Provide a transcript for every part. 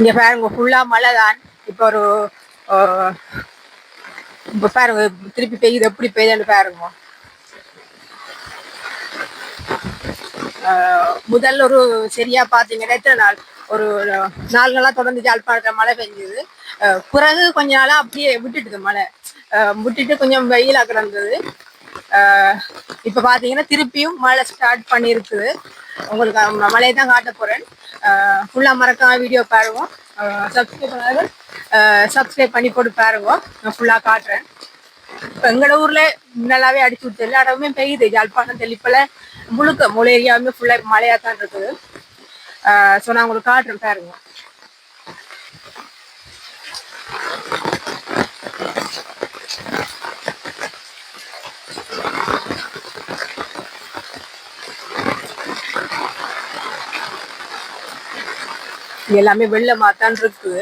இங்க பாருங்க ஃபுல்லா மழை தான். இப்போ ஒரு இப்போ பாருங்க திருப்பி பெய்யுது, எப்படி பெய்யுதுன்னு பாருங்க. முதல்ல ஒரு சரியா பாத்தீங்கன்னா எத்தனை நாள், ஒரு 4 நாளா தொடர்ந்து ஜாழ்ப்பாணத்துல மழை பெஞ்சது. பிறகு கொஞ்ச நாளா அப்படியே விட்டுட்டுது மழை, விட்டுட்டு கொஞ்சம் வெயிலா கிடந்தது. இப்ப பாத்தீங்கன்னா திருப்பியும் மழை ஸ்டார்ட் பண்ணிருக்குது. உங்களுக்கு மழையை தான் காட்ட போறேன். ஃபுல்லா மறக்காம வீடியோ பாருங்க. சப்ஸ்கிரைப் பண்ணி போட்டு பாருங்க. நான் ஃபுல்லா காட்டுறேன். இப்போ எங்களோட ஊர்ல நல்லாவே அடிச்சு விட்டு எல்லா இடமுமே பெய்யுது. யாழ்ப்பாணம் தெளிப்பல முழுக்க முழு ஏரியாவுமே ஃபுல்லா மழையா தான் இருக்குது. ஸோ நான் உங்களுக்கு காட்டுறேன் பாருங்க. எல்லாமே வெள்ளமாத்தான் இருக்குது.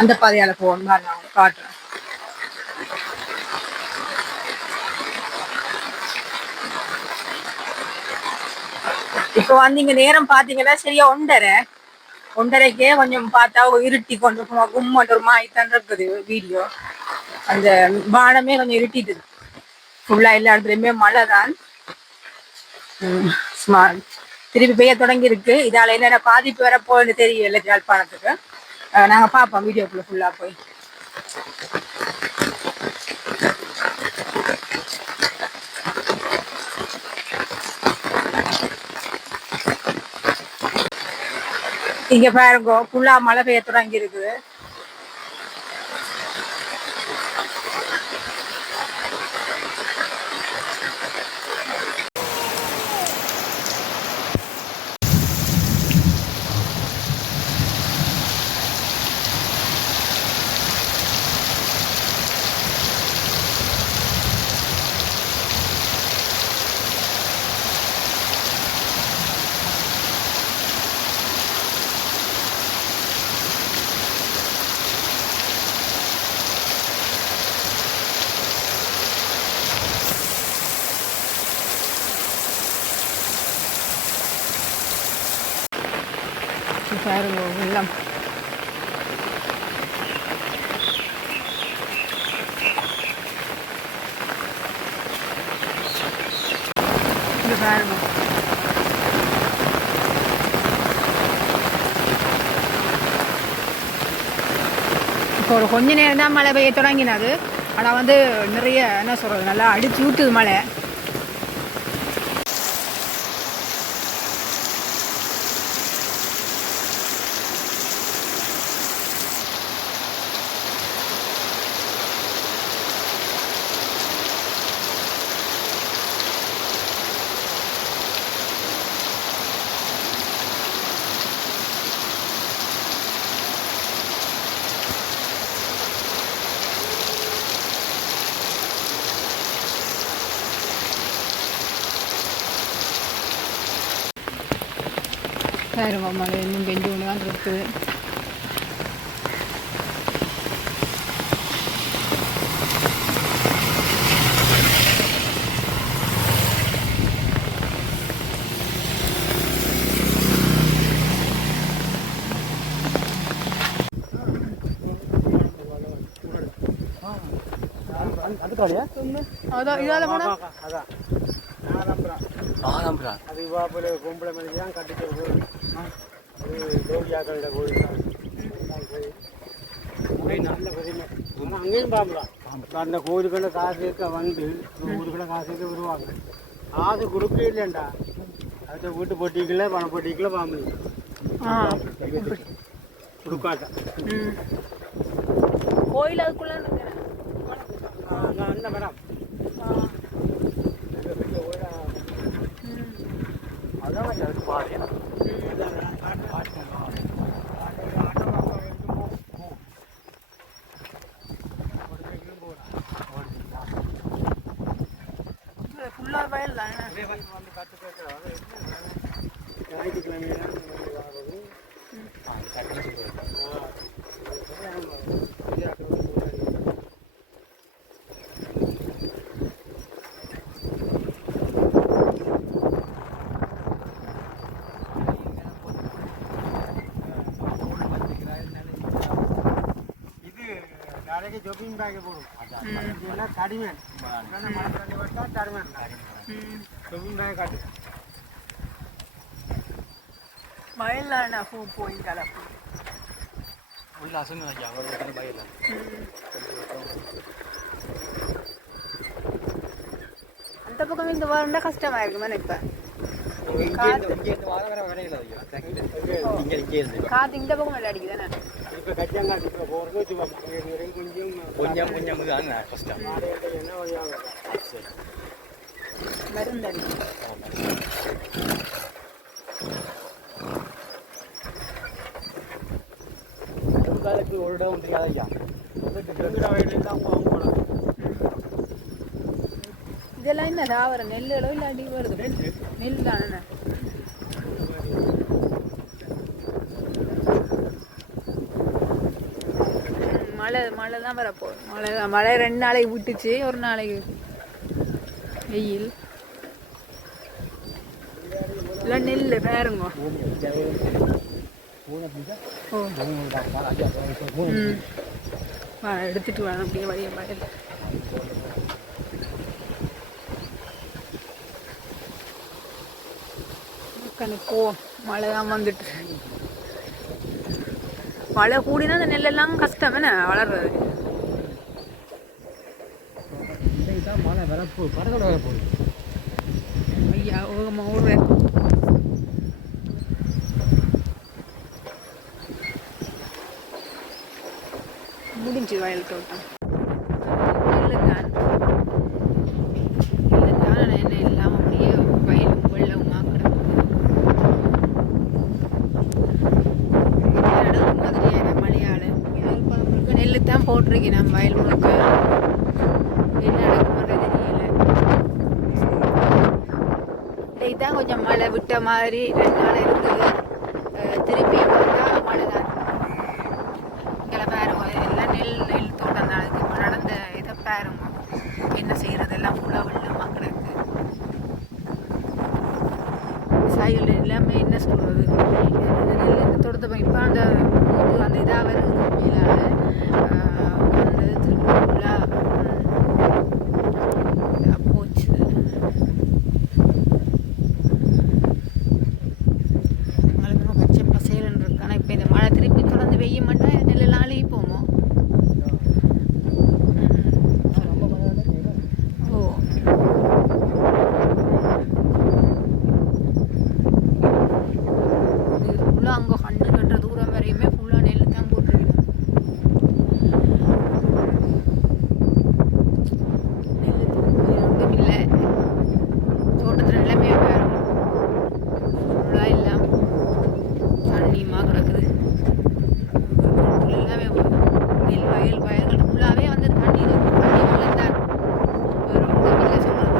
அந்த பாதையால போகணும் தான் நான் காட்டுறேன். இப்போ வந்து இங்க நேரம் பாத்தீங்கன்னா சரியா 1:30க்கே கொஞ்சம் பார்த்தா இருட்டி கொஞ்சம் கும்மன்ற ஒரு மாய்த்தான் இருக்குது வீடியோ. அந்த வானமே கொஞ்சம் இருட்டிட்டு ஃபுல்லா எல்லா இடத்துலயுமே மழை தான். திருப்பி பெய்ய தொடங்கி இருக்கு. இதால என்னென்ன பாதிப்பு வரப்போன்னு தெரியல யாழ்ப்பாணத்துக்கு. நாங்க பார்ப்போம் வீடியோக்குள்ள ஃபுல்லா போய். இங்க பாருங்க ஃபுல்லா மழை பெய்ய தொடங்கி இருக்குது. பாருங்க வெள்ளம். பாருங்க இப்போ ஒரு கொஞ்ச நேரம் தான் மழை பெய்ய தொடங்கினது. ஆனால் வந்து நிறைய என்ன சொல்றது, நல்லா அடிச்சு விட்டுது மழை. பாருங்க மழை இன்னும் பெஞ்சு கொண்டு தான் இருக்குது. அதான் இதால போனா அது இவாப்புல பொம்பளை மணிக்கு தான் கட்டிக்க கோயில். அது ஜோதியாக்களோட கோயில் தான். நல்ல பெருமை. ஆனால் அங்கேயும் பாம்பலாம். அந்த கோயிலுக்குள்ள காசு சேர்க்க வந்து ஊருக்குள்ள காசு சேர்க்க வருவாங்க. காசு கொடுக்கவே இல்லைண்டா. அதை வீட்டு போட்டிக்கல பண போட்டிக்கல பாம்பு கொடுக்காட்டா கோயில் அதுக்குள்ள அந்த மேடம் அதான் பாரு. ஃபுல்லாக வயல் தான் வந்து கட்டு கேட்குறாங்க. ஞாயிற்றுக்கிழமை மலைக்கு ஜொக்கிங் பேக் போடும் எல்லாம் தடிமேன் மழை தண்ணி வந்தா தடிமேன் ஜொக்கிங் பேக் காட்டு வயலான பூ போய் கலப்பு உள்ள அசங்க அவர் பயிர் அந்த பக்கம் இந்த வாரம் கஷ்டமா இருக்குமே இப்ப காத்து இந்த பக்கம் நல்லா அடிக்குதானே இப்போ கச்சங்காட்டு இப்போ போகிறது கொஞ்சம் கொஞ்சம் தாங்க கஷ்டம் என்ன வழியாக மருந்தடி காலத்துக்கு ஒரு இடம் உண்டு ஐயா வயலில் தான் போகலாம் இதெல்லாம் என்ன தாவரம் நெல்லோ இல்லை அடி வருது நெல் தானே மழை தான் வரப்போகுது மழை 2 நாளைக்கு விட்டுச்சு ஒரு நாளைக்கு வெயில் இல்லை நெல் பாருங்க எடுத்துட்டு வரணும் அப்படியே வழிய மழையில் போ மழை தான் வந்துட்டு மழை கூடினா அந்த நெல்லெல்லாம் கஷ்டம் என்ன வளர்றது மழை வரப்போ பறக்கட வரப்போகுது ஐயா ஓகமா ஊர் முடிஞ்சு வயல் தோட்டம் என்ன எல்லாம் அப்படியே வயலும் வெள்ளவுமா கிடக்கும் மாதிரியான மழையால் முழுக்க நெல்லு தான் போட்டிருக்கேன் நம்ம வயல் முழுக்க என்ன நடக்கும்ன்றது தெரியல இதுதான் கொஞ்சம் மழை விட்ட மாதிரி 2 நாள் இருக்குது திருப்பி பார்த்தா மழை தான் எல்லாம் நெல் தோட்டம் தான் இப்போ நடந்த இதை பாருங்க என்ன செய்யறது எல்லாம் ஃபுல்லாக வெள்ளமாக கிடக்கு விவசாயிகள் எல்லாமே என்ன சொல்றது நெல் தோட்டத்தை இப்போ அந்த இதாக வருது மேலால் அந்த திருப்பி ஃபுல்லாக போச்சு உங்களுக்கு பச்சை பசேலன்னு இருக்கு ஆனால் இப்போ இந்த மழை திருப்பி தொடர்ந்து வெய்ய மாட்டா நெல்லெல்லாம் அழுகி போமோ அங்கே கண்ணு கட்டுற தூரம் வரையுமே ஃபுல்லாக நெல் தான் போட்டுருக்கேன் நெல் ஒன்றும் இல்லை தோட்டத்தில் எல்லாமே ஃபுல்லாக எல்லாம் தண்ணியமாக கிடக்குது எல்லாமே நெல் வயல்கள் ஃபுல்லாகவே வந்து தண்ணி வெள்ளம் தான் வேறு ஒன்றும் இல்லை சொல்கிறது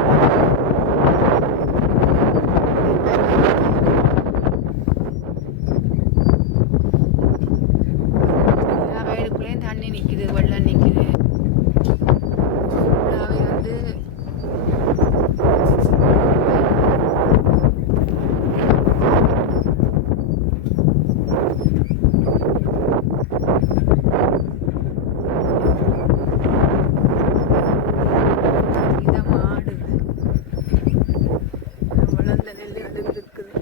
தண்ணி நிற்குது வெள்ளம் நிற்குது ஃபுல்லாகவே வந்து இதமாக ஆடுது வளர்ந்த நெல் அடுத்துருக்குது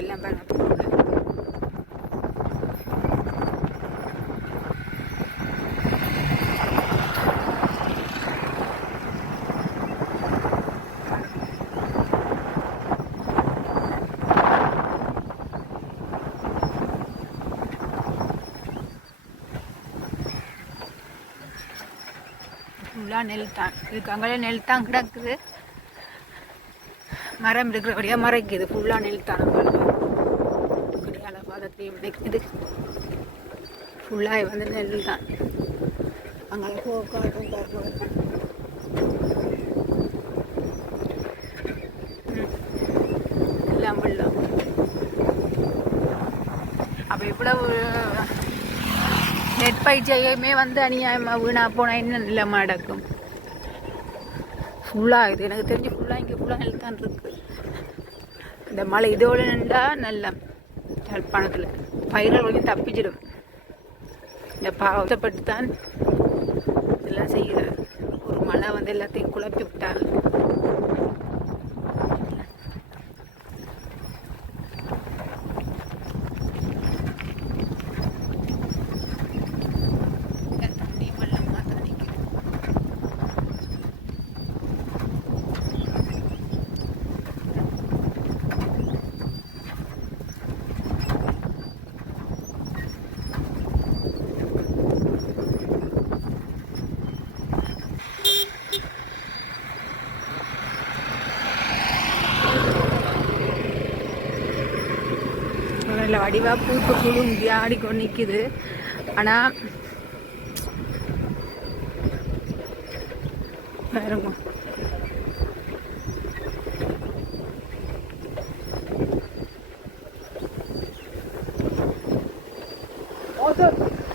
எல்லாம் பாருங்க ஃபுல்லாக நெல் தான் இதுக்கு அங்கே நெல் தான் கிடக்குது மரம் இருக்கிறபடியாக மறைக்குது ஃபுல்லாக நெல் தான் கிடையால பாதத்தையும் நிற்குது ஃபுல்லாக வந்து நெல் தான் அங்கே போக்காட்டும் எல்லாம் வெள்ளம் அப்போ இவ்வளவு நெற்பயிற்சியுமே வந்து அநியாயமாக வீணாக போனால் என்ன இல்லாமல் நடக்கும் ஃபுல்லாக இது எனக்கு தெரிஞ்சு ஃபுல்லாக இங்கே ஃபுல்லாக நெல் தான் இருக்குது இந்த மழை இதோட நின்றா நல்ல யாழ்ப்பாணத்தில் பயிர்கள் கொஞ்சம் தப்பிச்சிடும். இந்த பாவத்தைப்பட்டு தான் இதெல்லாம் செய்கிறது. ஒரு மழை வந்து எல்லாத்தையும் குழப்பி விட்டால் நல்ல வடிவா பூத்து குழுங்கி ஆடிக்கொண்டு நிற்குது. ஆனால் பாருங்க Oh,